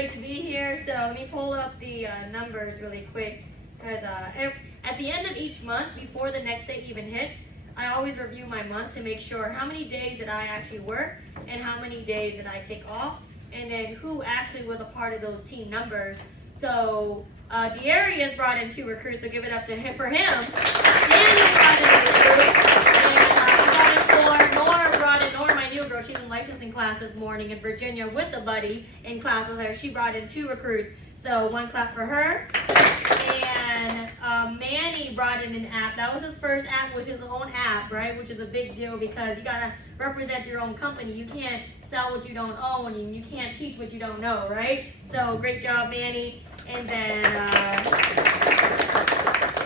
great to be here. So let me pull up the numbers really quick, because at the end of each month, before the next day even hits, I always review my month to make sure how many days did I actually work and how many days did I take off, and then who actually was a part of those team numbers. So De'Arius brought in 2 recruits, so give it up to him for him. Danny brought in a recruit, and Nora brought in Nora, my new girl. She's in licensing class this morning, and Virginia with the buddy in class with her. She brought in 2 recruits, so 1 clap for her. And Manny brought in an app. That was his first app, was his own app, right? Which is a big deal because you gotta represent your own company. You can't sell what you don't own, and you can't teach what you don't know, right? So great job, Manny. And then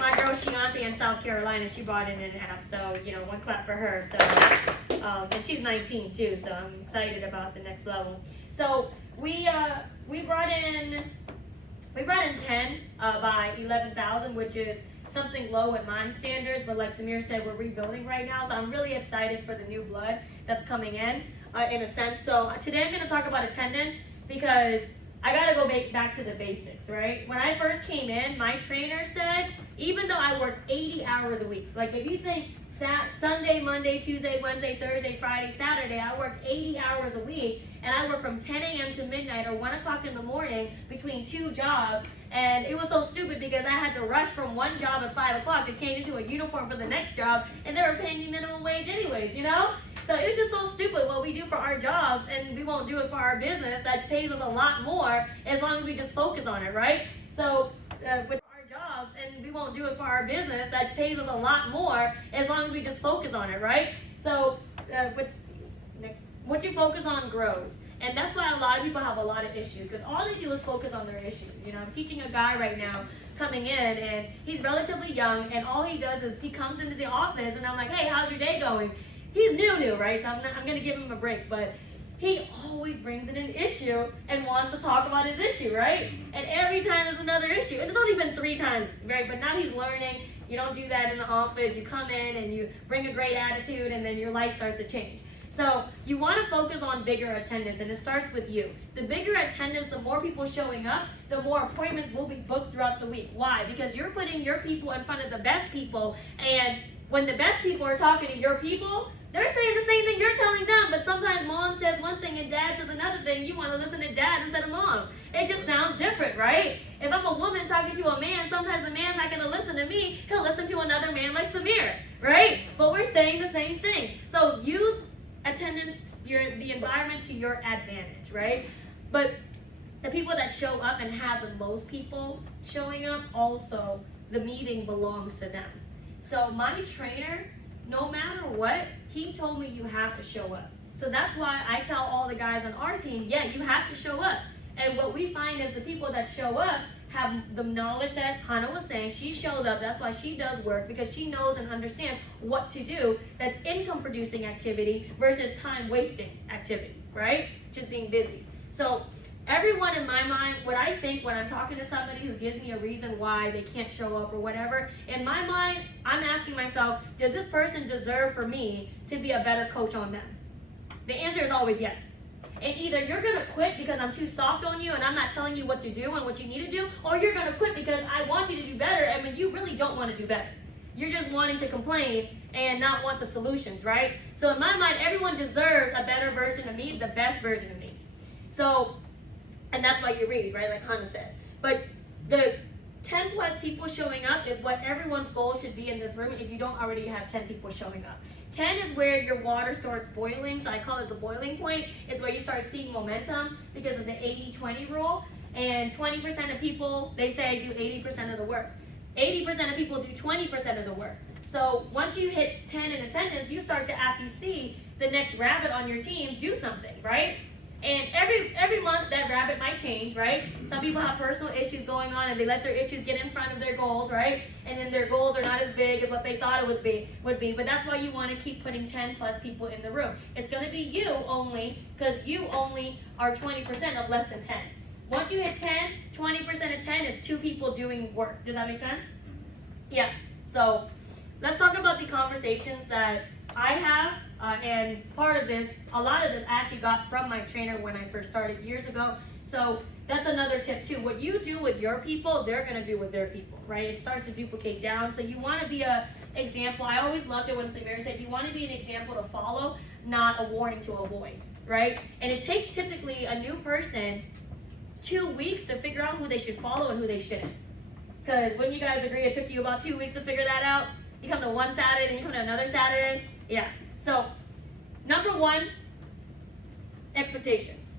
my girl Shiante in South Carolina, she brought in an app. So 1 clap for her. So and she's 19 too, so I'm excited about the next level. So we brought in 10 by 11,000, which is something low in my standards, but like Samir said, we're rebuilding right now, so I'm really excited for the new blood that's coming in a sense. So today I'm going to talk about attendance because I got to go back to the basics, right? When I first came in, my trainer said, even though I worked 80 hours a week, like if you think Sunday, Monday, Tuesday, Wednesday, Thursday, Friday, Saturday, I worked 80 hours a week, and I worked from 10 a.m. to midnight or 1 o'clock in the morning between 2 jobs, and it was so stupid because I had to rush from one job at 5 o'clock to change into a uniform for the next job, and they were paying me minimum wage anyways, So it was just so stupid what we do for our jobs, and we won't do it for our business that pays us a lot more as long as we just focus on it, right? So with our jobs, and we won't do it for our business that pays us a lot more as long as we just focus on it, right? So what you focus on grows. And that's why a lot of people have a lot of issues, because all they do is focus on their issues. I'm teaching a guy right now coming in, and he's relatively young, and all he does is he comes into the office, and I'm like, hey, how's your day going? He's new, right? So I'm going to give him a break, but he always brings in an issue and wants to talk about his issue, right? And every time there's another issue. And it's only been 3 times, right? But now he's learning. You don't do that in the office. You come in and you bring a great attitude, and then your life starts to change. So you want to focus on bigger attendance, and it starts with you. The bigger attendance, the more people showing up, the more appointments will be booked throughout the week. Why? Because you're putting your people in front of the best people, and when the best people are talking to your people, they're saying the same thing you're telling them, but sometimes mom says one thing and dad says another thing. You want to listen to dad instead of mom. It just sounds different, right? If I'm a woman talking to a man, sometimes the man's not going to listen to me. He'll listen to another man like Samir, right? But we're saying the same thing. So use attendance, the environment to your advantage, right? But the people that show up and have the most people showing up, also the meeting belongs to them. So my trainer, no matter what, he told me you have to show up. So that's why I tell all the guys on our team, yeah, you have to show up. And what we find is the people that show up have the knowledge that Hannah was saying. She shows up, that's why she does work, because she knows and understands what to do that's income producing activity versus time wasting activity, right? Just being busy. So everyone in my mind, what I think when I'm talking to somebody who gives me a reason why they can't show up or whatever, in my mind, I'm asking myself, does this person deserve for me to be a better coach on them? The answer is always yes. And either you're going to quit because I'm too soft on you and I'm not telling you what to do and what you need to do, or you're going to quit because I want you to do better, and when you really don't want to do better. You're just wanting to complain and not want the solutions, right? So in my mind, everyone deserves a better version of me, the best version of me. So, and that's why you read, right, like Hannah said. But the 10 plus people showing up is what everyone's goal should be in this room if you don't already have 10 people showing up. 10 is where your water starts boiling, so I call it the boiling point. It's where you start seeing momentum because of the 80-20 rule. And 20% of people, they say, do 80% of the work. 80% of people do 20% of the work. So once you hit 10 in attendance, you start to actually see the next rabbit on your team do something, right? And every month that rabbit might change, right? Some people have personal issues going on and they let their issues get in front of their goals, right? And then their goals are not as big as what they thought it would be. But that's why you want to keep putting 10 plus people in the room. It's going to be you only, because you only are 20% of less than 10. Once you hit 10, 20% of 10 is 2 people doing work. Does that make sense? Yeah. So let's talk about the conversations that I have And part of this, a lot of this I actually got from my trainer when I first started years ago. So that's another tip too. What you do with your people, they're gonna do with their people, right? It starts to duplicate down. So you wanna be a example. I always loved it when Samir said you wanna be an example to follow, not a warning to avoid, right? And it takes typically a new person 2 weeks to figure out who they should follow and who they shouldn't. Because wouldn't you guys agree it took you about 2 weeks to figure that out? You come to one Saturday, then you come to another Saturday. Yeah. So, number one, expectations.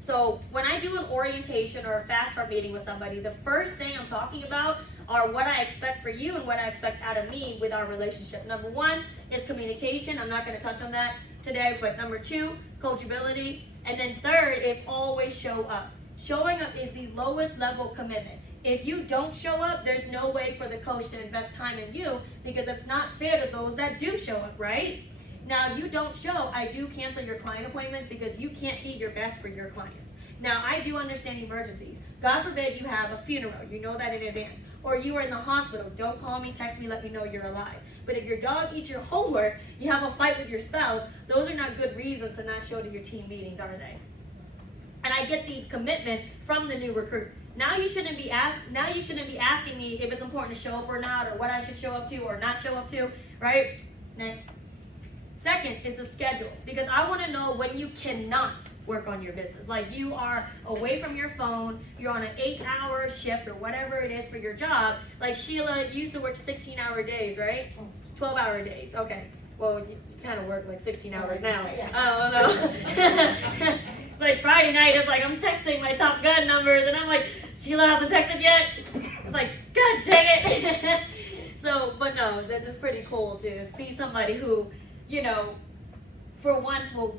So, when I do an orientation or a fast start meeting with somebody, the first thing I'm talking about are what I expect for you and what I expect out of me with our relationship. Number one is communication. I'm not going to touch on that today, but number two, coachability. And then third is always show up. Showing up is the lowest level commitment. If you don't show up, there's no way for the coach to invest time in you because it's not fair to those that do show up, right? Now, you don't show, I do cancel your client appointments because you can't be your best for your clients. Now, I do understand emergencies. God forbid you have a funeral, you know that in advance. Or you are in the hospital, don't call me, text me, let me know you're alive. But if your dog eats your homework, you have a fight with your spouse, those are not good reasons to not show to your team meetings, are they? And I get the commitment from the new recruit. Now you shouldn't be asking me if it's important to show up or not, or what I should show up to or not show up to, right? Next. Second is the schedule, because I want to know when you cannot work on your business. Like you are away from your phone, you're on an 8-hour shift or whatever it is for your job. Like Sheila, you used to work 16-hour days, right? 12-hour days. Okay. Well, you kind of work like 16 hours now. I don't know. It's like Friday night, it's like I'm texting my Top Gun numbers, and I'm like, Sheila hasn't texted yet. It's like, God dang it. So, but no, that's pretty cool to see somebody who, you know, for once will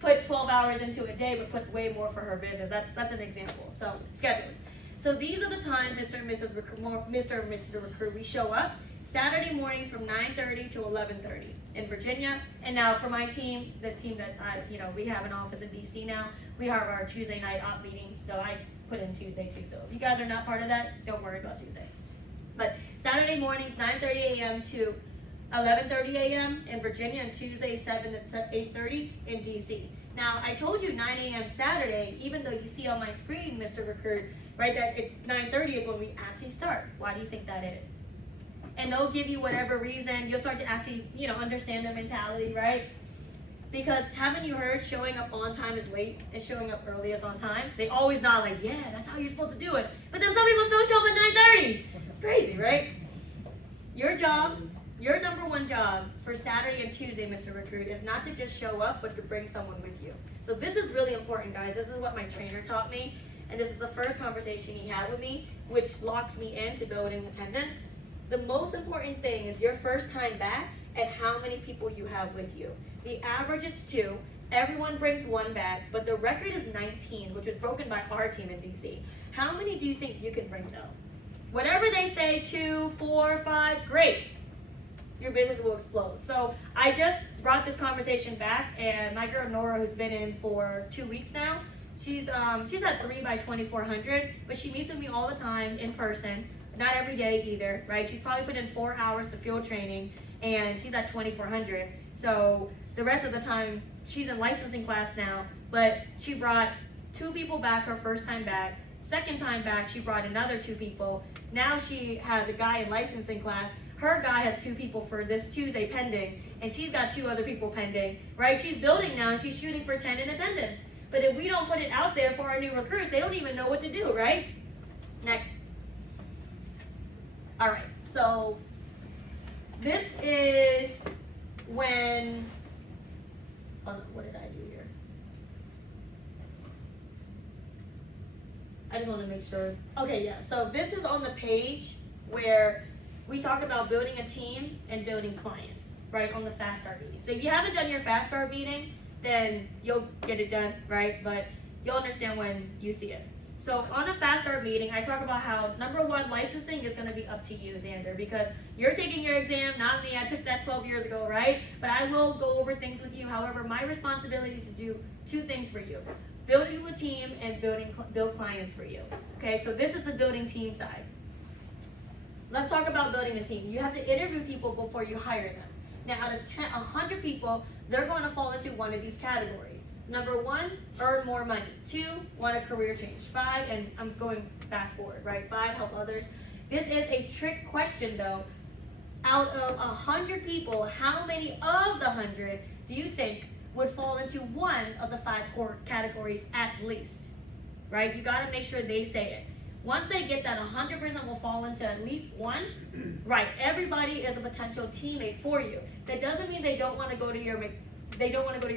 put 12 hours into a day, but puts way more for her business. That's an example. So, scheduling. So these are the times Mr. and Mrs. Recruit, we show up. Saturday mornings from 9:30 to 11:30 in Virginia. And now for my team, the team that we have an office in DC now, we have our Tuesday night op meetings, so I put in Tuesday too. So if you guys are not part of that, don't worry about Tuesday. But Saturday mornings, 9:30 a.m. to 11:30 a.m. in Virginia, and Tuesday 7 to 8:30 in DC. Now, I told you 9 a.m. Saturday, even though you see on my screen, Mr. Recruit, right, that it's 9:30 is when we actually start. Why do you think that is? And they'll give you whatever reason. You'll start to actually, understand the mentality, right? Because haven't you heard showing up on time is late and showing up early is on time? They always nod like, yeah, that's how you're supposed to do it. But then some people still show up at 9:30. It's crazy, right? Your job, your number one job for Saturday and Tuesday, Mr. Recruit, is not to just show up, but to bring someone with you. So this is really important, guys. This is what my trainer taught me. And this is the first conversation he had with me, which locked me into building attendance. The most important thing is your first time back and how many people you have with you. The average is 2. Everyone brings 1 back, but the record is 19, which was broken by our team in DC. How many do you think you can bring though? Whatever they say, 2, 4, 5, great. Your business will explode. So I just brought this conversation back, and my girl Nora, who's been in for 2 weeks now, she's at 3 by 2400, but she meets with me all the time in person. Not every day either, right? She's probably put in 4 hours of field training, and she's at 2400. So the rest of the time, she's in licensing class now, but she brought 2 people back her first time back. Second time back, she brought another 2 people. Now she has a guy in licensing class. Her guy has 2 people for this Tuesday pending, and she's got 2 other people pending, right? She's building now, and she's shooting for 10 in attendance. But if we don't put it out there for our new recruits, they don't even know what to do, right? Next. All right, so this is when, what did I do here? I just want to make sure. Okay, yeah, so this is on the page where we talk about building a team and building clients, right, on the Fast Start meeting. So if you haven't done your Fast Start meeting, then you'll get it done, right, but you'll understand when you see it. So on a Fast Start meeting, I talk about how, number one, licensing is going to be up to you, Xander, because you're taking your exam, not me. I took that 12 years ago, right? But I will go over things with you. However, my responsibility is to do 2 things for you. Build you a team and build clients for you. Okay, so this is the building team side. Let's talk about building a team. You have to interview people before you hire them. Now, out of 100 people, they're going to fall into one of these categories. Number 1, earn more money. 2, want a career change. 5, and I'm going fast forward, right? 5, help others. This is a trick question, though. Out of 100 people, how many of the 100 do you think would fall into one of the 5 core categories at least? Right? You got to make sure they say it. Once they get that, 100% will fall into at least one. Right? Everybody is a potential teammate for you. That doesn't mean they don't want to go to your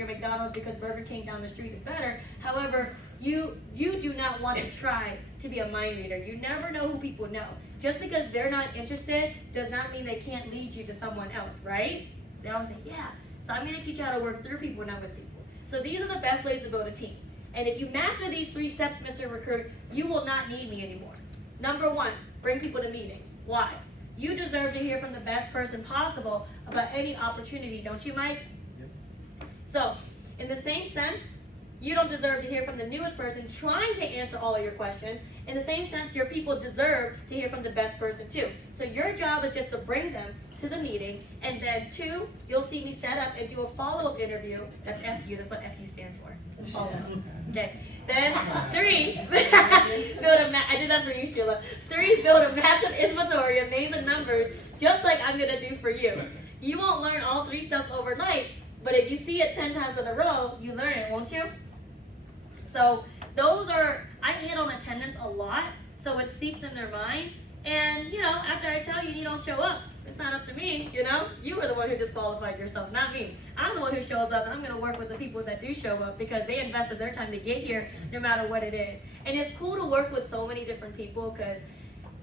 McDonald's because Burger King down the street is better. However, you do not want to try to be a mind reader. You never know who people know. Just because they're not interested does not mean they can't lead you to someone else, right? They always say, yeah. So I'm going to teach you how to work through people, not with people. So these are the best ways to build a team. And if you master these 3 steps, Mr. Recruit, you will not need me anymore. Number 1, bring people to meetings. Why? You deserve to hear from the best person possible about any opportunity, don't you, Mike? Yep. So, in the same sense, you don't deserve to hear from the newest person trying to answer all of your questions. In the same sense, your people deserve to hear from the best person too. So your job is just to bring them to the meeting, and then 2, you'll see me set up and do a follow-up interview. That's FU, that's what FU stands for. Follow-up. Okay. Then 3, I did that for you, Sheila. 3, build a massive inventory of amazing numbers, just like I'm gonna do for you. You won't learn all 3 steps overnight, but if you see it 10 times in a row, you learn it, won't you? So I hit on attendance a lot, so it seeps in their mind. And, after I tell you don't show up, it's not up to me, You were the one who disqualified yourself, not me. I'm the one who shows up, and I'm going to work with the people that do show up because they invested their time to get here no matter what it is. And it's cool to work with so many different people because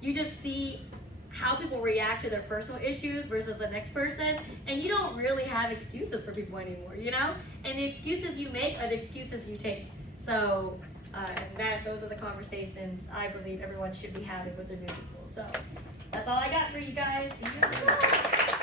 you just see how people react to their personal issues versus the next person, and you don't really have excuses for people anymore, And the excuses you make are the excuses you take. So, those are the conversations I believe everyone should be having with their new people. So, that's all I got for you guys. See you.